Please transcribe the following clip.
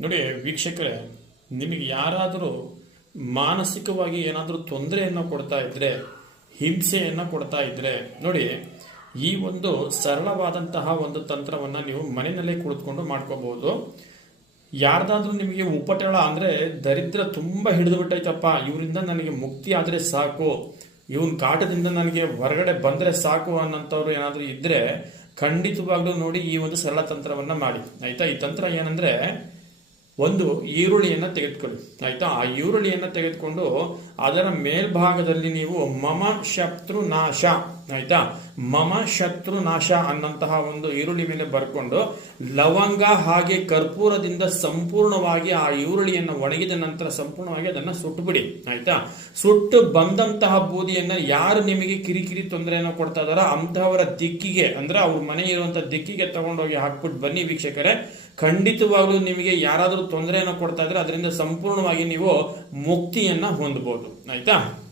ನೋಡಿ ವೀಕ್ಷಕರೇ, ನಿಮಗೆ ಯಾರಾದರೂ ಮಾನಸಿಕವಾಗಿ ಏನಾದರೂ ತೊಂದರೆಯನ್ನು ಕೊಡ್ತಾ ಇದ್ರೆ, ಹಿಂಸೆಯನ್ನು ಕೊಡ್ತಾ ಇದ್ರೆ, ನೋಡಿ ಈ ಒಂದು ಸರಳವಾದಂತಹ ಒಂದು ತಂತ್ರವನ್ನು ನೀವು ಮನೆಯಲ್ಲೇ ಕುಳಿತುಕೊಂಡು ಮಾಡ್ಕೋಬಹುದು. ಯಾರ್ದಾದ್ರೂ ನಿಮಗೆ ಉಪಟಳ ಅಂದ್ರೆ ದರಿದ್ರ ತುಂಬಾ ಹಿಡಿದು ಬಿಟ್ಟೈತಪ್ಪ, ಇವರಿಂದ ನನಗೆ ಮುಕ್ತಿ ಆದ್ರೆ ಸಾಕು, ಇವನ್ ಕಾಟದಿಂದ ನನಗೆ ಹೊರಗಡೆ ಬಂದ್ರೆ ಸಾಕು ಅನ್ನೋಂಥವ್ರು ಏನಾದರೂ ಇದ್ರೆ ಖಂಡಿತವಾಗ್ಲೂ ನೋಡಿ ಈ ಒಂದು ಸರಳ ತಂತ್ರವನ್ನ ಮಾಡಿ. ಆಯ್ತಾ? ಈ ತಂತ್ರ ಏನಂದ್ರೆ, ಒಂದು ಈರುಳ್ಳಿಯನ್ನ ತೆಗೆದುಕೊಳ್ಳಿ. ಆಯ್ತಾ? ಆ ಈರುಳ್ಳಿಯನ್ನ ತೆಗೆದುಕೊಂಡು ಅದರ ಮೇಲ್ಭಾಗದಲ್ಲಿ ನೀವು ಮಮ ಶತ್ರು ನಾಶ, ಆಯ್ತಾ, ಮಮ ಶತ್ರು ನಾಶ ಅನ್ನಂತಹ ಒಂದು ಈರುಳ್ಳಿ ಮೇಲೆ ಬರ್ಕೊಂಡು ಲವಂಗ ಹಾಗೆ ಕರ್ಪೂರದಿಂದ ಸಂಪೂರ್ಣವಾಗಿ ಆ ಈರುಳ್ಳಿಯನ್ನು ಒಣಗಿದ ನಂತರ ಸಂಪೂರ್ಣವಾಗಿ ಅದನ್ನ ಸುಟ್ಟು ಬಿಡಿ. ಆಯ್ತಾ? ಸುಟ್ಟು ಬಂದಂತಹ ಬೂದಿಯನ್ನ ಯಾರು ನಿಮಗೆ ಕಿರಿಕಿರಿ ತೊಂದರೆಯನ್ನು ಕೊಡ್ತಾ ಇದಾರ ಅಂತಹವರ ದಿಕ್ಕಿಗೆ, ಅಂದ್ರೆ ಅವ್ರ ಮನೆ ಇರುವಂತಹ ದಿಕ್ಕಿಗೆ ತಗೊಂಡೋಗಿ ಹಾಕ್ಬಿಟ್ಟು ಬನ್ನಿ ವೀಕ್ಷಕರೇ. ಖಂಡಿತವಾಗ್ಲೂ ನಿಮಗೆ ಯಾರಾದರೂ ತೊಂದರೆಯನ್ನು ಕೊಡ್ತಾ ಇದ್ರೆ ಅದರಿಂದ ಸಂಪೂರ್ಣವಾಗಿ ನೀವು ಮುಕ್ತಿಯನ್ನ ಹೊಂದಬಹುದು. ಆಯ್ತಾ?